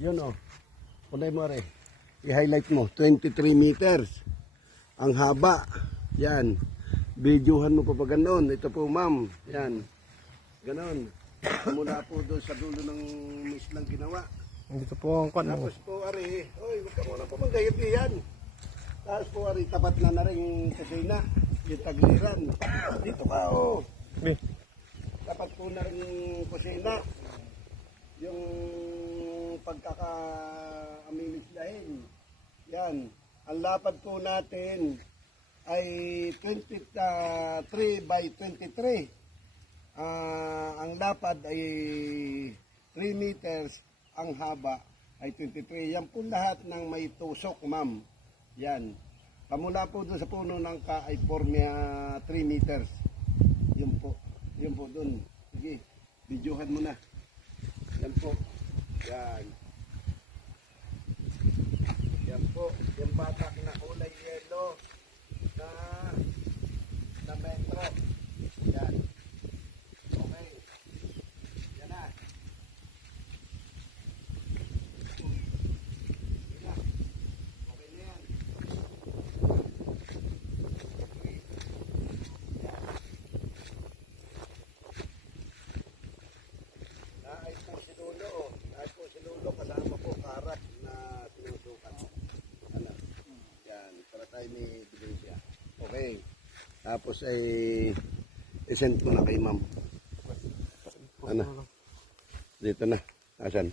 Yun o. Kulay mo rin. I-highlight mo. 23 meters. Ang haba. Yan. Videohan mo pa pa ganon. Ito po ma'am. Yan. Ganon. Mula po doon sa dulo ng mislang ginawa. Dito po ang kwan. Tapos po ari. Oy, wag ka muna po manggayat yan. Tapos po ari. Tapat na rin kusina. Yung tagliran. Dito pa o. Tapat po na rin kusina. Yung pagkaka-amilis dahin. Yan. Ang lapad po natin ay 23 by 23. Ang lapad ay 3 meters. Ang haba ay 23. Yan po lahat ng may tusok, ma'am. Yan. Pamula po doon sa puno ng ka ay 3 meters. Yun po. Yun po doon. Sige. Videohan mo na. Yan po. Yan. Yan po. Yung batak na kulay yellow na metro. Yan. Okay. Yan na. Yan na. Okay na yan. Naay po si Lolo. Naay po si Lolo kasama po karat na sinusukan. Ano? Yan. Para tayo ni Bigay. Okay. Tapos ay isend mo na kay ma'am. Ano? Dito na. Asan?